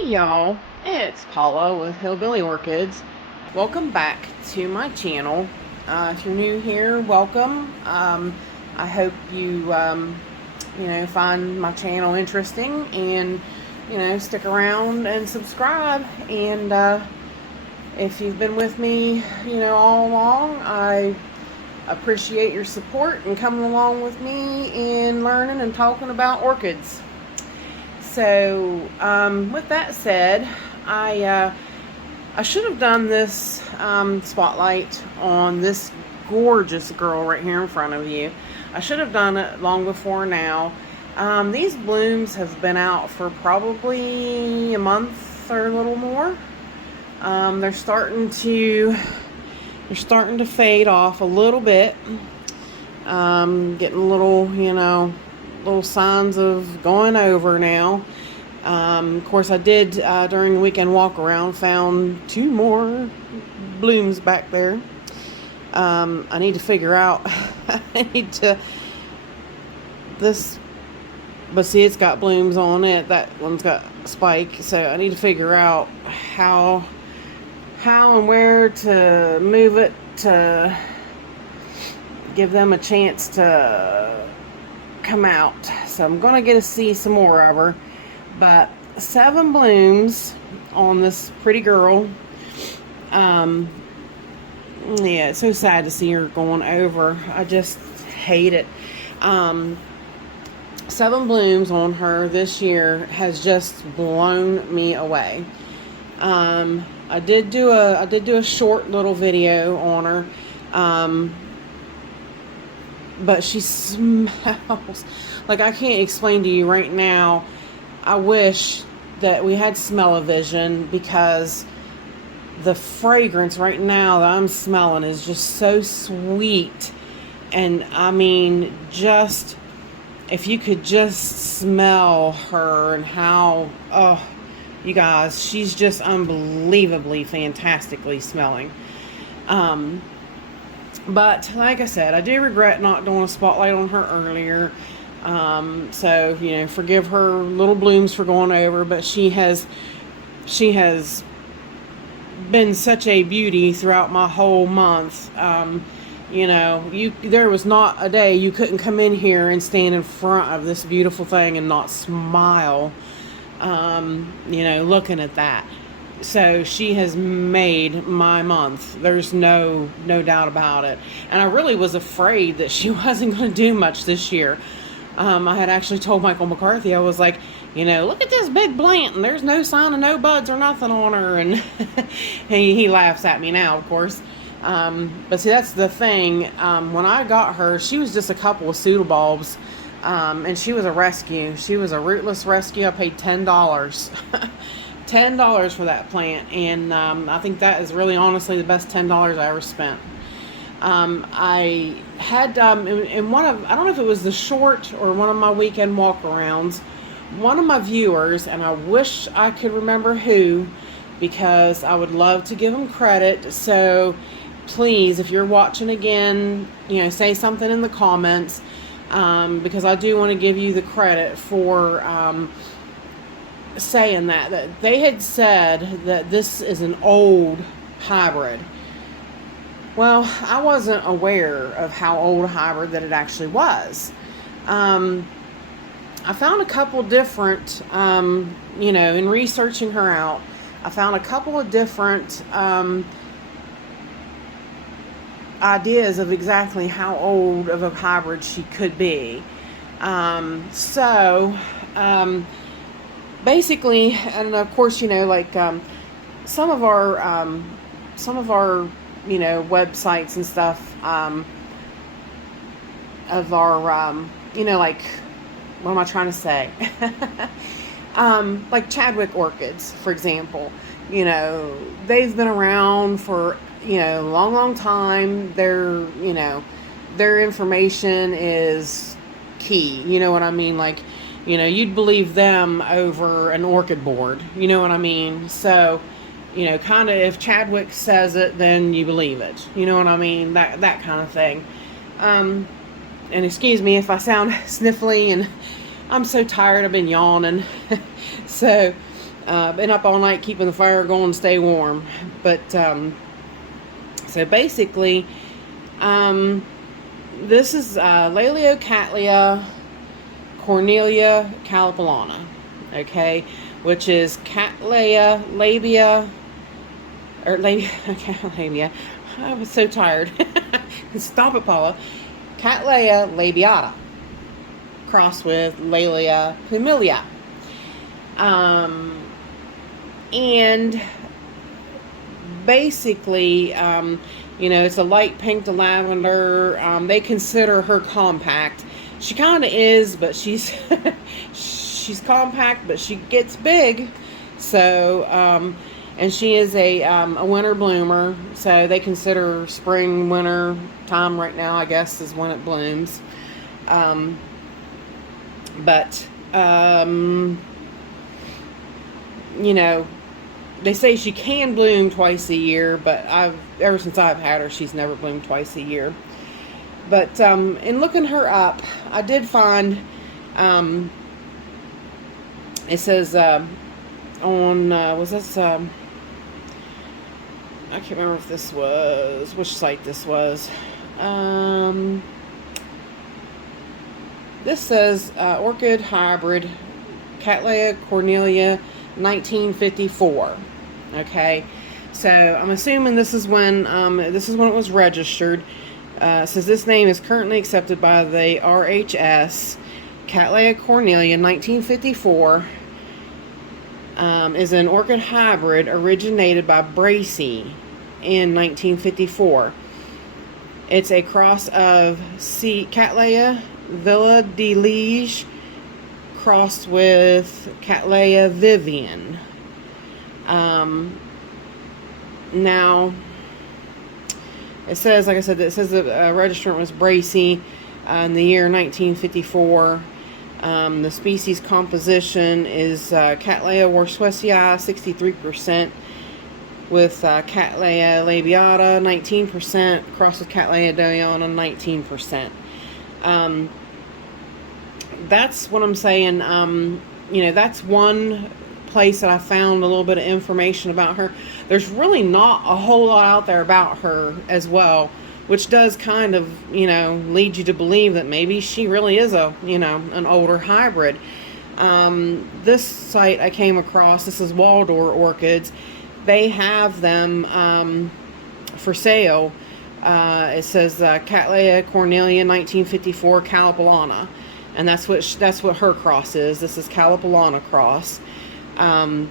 Hey y'all, it's Paula with Hillbilly Orchids. Welcome back to my channel. If you're new here, welcome. I hope you find my channel interesting and stick around and subscribe. And if you've been with me all along, I appreciate your support and coming along with me and learning and talking about orchids. So, with that said, I should have done this spotlight on this gorgeous girl right here in front of you. I should have done it long before now. These blooms have been out for probably a month or a little more. They're starting to fade off a little bit. Getting a little, little signs of going over now. Of course, I did during the weekend walk around, found 2 more blooms back there. I need to figure out but see, it's got blooms on it. That one's got spike, so I need to figure out how and where to move it to give them a chance to come out. So I'm gonna get to see some more of her. But 7 blooms on this pretty girl. Yeah, it's so sad to see her going over. I just hate it. 7 blooms on her this year has just blown me away. I did do a short little video on her. But she smells like, I can't explain to you right now. I wish that we had smell-o-vision, because the fragrance right now that I'm smelling is just so sweet. And I mean, just if you could just smell her and how, oh, you guys, she's just unbelievably fantastically smelling. But like I said, I do regret not doing a spotlight on her earlier. So, forgive her little blooms for going over, but she has been such a beauty throughout my whole month. There was not a day you couldn't come in here and stand in front of this beautiful thing and not smile, looking at that. So she has made my month. There's no doubt about it. And I really was afraid that she wasn't going to do much this year. I had actually told Michael McCarthy, I was like, look at this big plant, and there's no sign of no buds or nothing on her. And he laughs at me now, of course. But see, that's the thing. When I got her, she was just a couple of pseudobulbs. And she was a rescue. She was a rootless rescue. I paid $10. $10 for that plant, and I think that is really honestly the best $10 I ever spent. I had in one of, I don't know if it was the short or one of my weekend walk-arounds, one of my viewers, and I wish I could remember who, because I would love to give them credit. So please, if you're watching again, say something in the comments, because I do want to give you the credit for saying that they had said that this is an old hybrid. Well, I wasn't aware of how old a hybrid that it actually was. I found a couple different, in researching her out, I found a couple of different ideas of exactly how old of a hybrid she could be. Basically, and of course, some of our websites and stuff, of our, what am I trying to say? Like Chadwick Orchids, for example, they've been around for, a long time. Their information is key. You know what I mean? Like, you'd believe them over an orchid board. You know what I mean? So, kind of, if Chadwick says it, then you believe it. You know what I mean? That kind of thing. And excuse me if I sound sniffly, and I'm so tired. I've been yawning. So, Been up all night keeping the fire going to stay warm. But, so basically, this is Laeliocattleya Cornelia Kalapana, okay, which is Cattleya labia, or labia, labia. I was so tired. Stop it, Paula. Cattleya labiata, crossed with Laelia pumila. And basically, it's a light pink to lavender. They consider her compact. She kind of is, but she's she's compact, but she gets big. So, and she is a winter bloomer. So they consider spring, winter time right now, I guess, is when it blooms. But they say she can bloom twice a year, but ever since I've had her, she's never bloomed twice a year. But in looking her up, I did find, it says was this, I can't remember if this was, which site this was. This says Orchid Hybrid, Cattleya Cornelia, 1954. Okay, so I'm assuming this is when it was registered. Says this name is currently accepted by the RHS. Cattleya Cornelia, 1954, is an orchid hybrid originated by Bracy in 1954. It's a cross of Cattleya Villa de Liege crossed with Cattleya Vivian. Now, it says, like I said, it says the registrant was Bracy in the year 1954. The species composition is Cattleya warswesii, 63%, with Cattleya labiata, 19%, crossed with Cattleya doyana, 19%. That's what I'm saying. That's one place that I found a little bit of information about her. There's really not a whole lot out there about her as well, which does kind of, lead you to believe that maybe she really is an older hybrid. This site I came across, this is Waldor Orchids. They have them for sale. It says Cattleya Cornelia, 1954, Kalapana. And that's what her cross is. This is Kalapana cross. And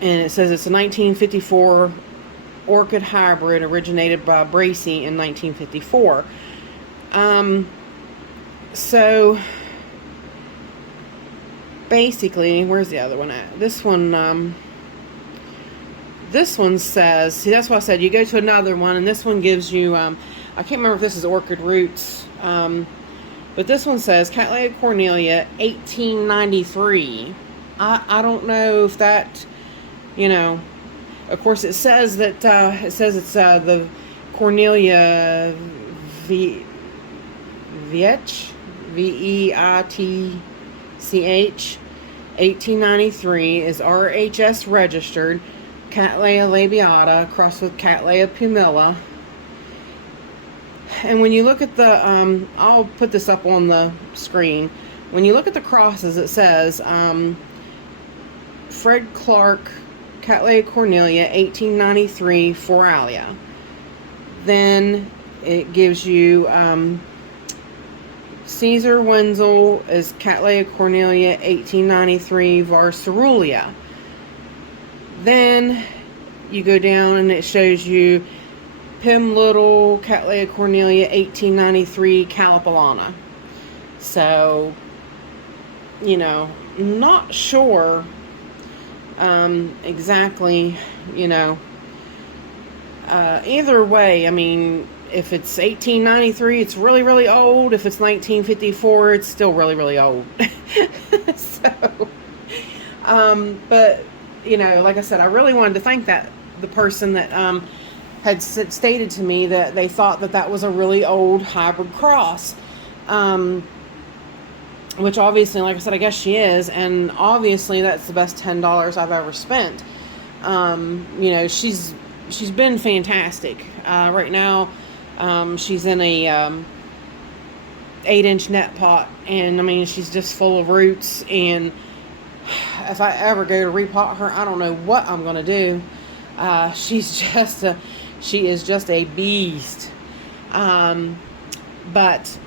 it says it's a 1954 orchid hybrid originated by Bracy in 1954. So basically, where's the other one at? This one says, see, that's why I said you go to another one, and this one gives you, I can't remember if this is Orchid Roots, but this one says Cattleya Cornelia, 1893. I don't know if that, of course it says that, it's the Cornelia Veitch, Veitch, 1893, is RHS registered. Cattleya labiata crossed with Cattleya pumila. And when you look at the, I'll put this up on the screen. When you look at the crosses, it says Fred Clark, Cattleya Cornelia, 1893, Foralia. Then it gives you Caesar Wenzel is Cattleya Cornelia, 1893, Varcerulia. Then you go down and it shows you Pim Little, Cattleya Cornelia, 1893, Kalapana. So, not sure exactly, either way. I mean, if it's 1893, it's really, really old. If it's 1954, it's still really, really old. So, but, like I said, I really wanted to thank the person that had stated to me that they thought that was a really old hybrid cross. which obviously, like I said, I guess she is, and obviously that's the best $10 I've ever spent. You know, she's been fantastic. Right now, she's in a 8-inch net pot, and I mean, she's just full of roots. And if I ever go to repot her, I don't know what I'm gonna do. She is just a beast. But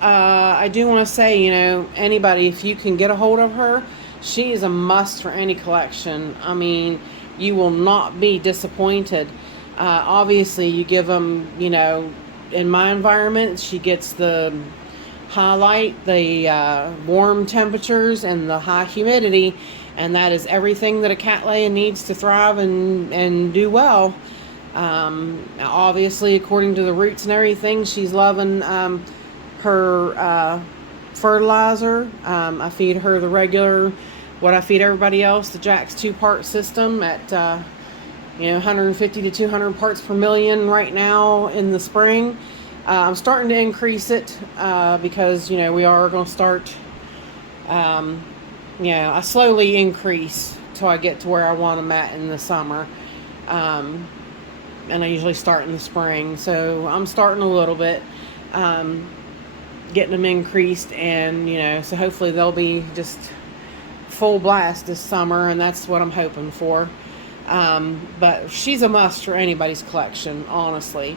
I do want to say, you know, anybody, if you can get a hold of her, she is a must for any collection. I mean, you will not be disappointed. Obviously, you give them, you know, in my environment, she gets the highlight, the warm temperatures, and the high humidity, and that is everything that a cattleya needs to thrive and do well. Obviously, according to the roots and everything, she's loving her fertilizer. I feed her the regular, what I feed everybody else, the Jack's 2-part system at 150 to 200 parts per million right now in the spring. I'm starting to increase it because, you know, we are going to start, I slowly increase till I get to where I want them at in the summer. And I usually start in the spring. So I'm starting a little bit, getting them increased, and, you know, so hopefully they'll be just full blast this summer, and that's what I'm hoping for. But she's a must for anybody's collection, honestly.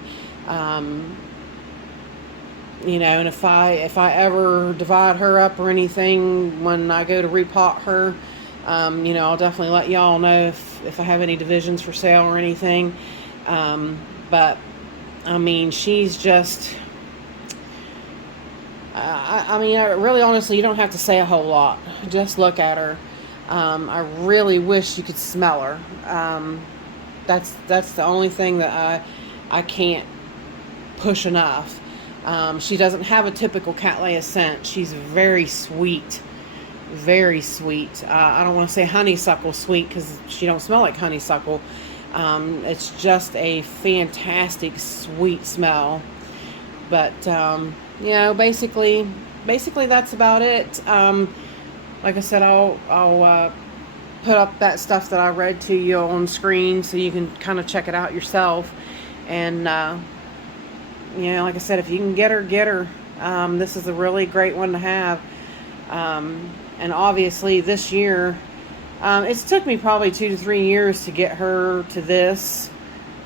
You know, and if I ever divide her up or anything when I go to repot her, you know, I'll definitely let y'all know if I have any divisions for sale or anything. But I mean, she's just, I mean, really, honestly, you don't have to say a whole lot. Just look at her. I really wish you could smell her. That's the only thing that I can't push enough. She doesn't have a typical cattleya scent. She's very sweet. Very sweet. I don't want to say honeysuckle sweet because she don't smell like honeysuckle. It's just a fantastic sweet smell. But, you know, basically that's about it. Like I said, I'll put up that stuff that I read to you on screen so you can kind of check it out yourself. And, you know, like I said, if you can get her, get her. This is a really great one to have. And obviously this year, it's took me probably 2 to 3 years to get her to this.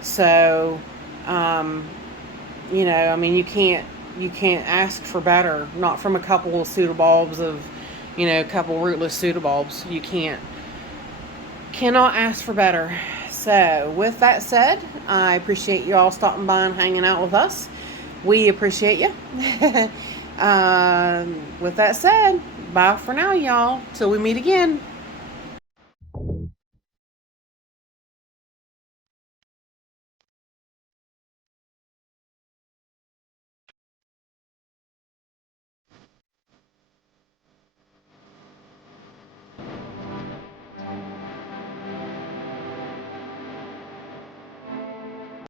So, you know, I mean, you can't ask for better. Not from a couple of pseudobulbs of, you know, a couple rootless pseudobulbs. You cannot ask for better. So, with that said, I appreciate you all stopping by and hanging out with us. We appreciate you. With that said, bye for now, y'all. Till we meet again.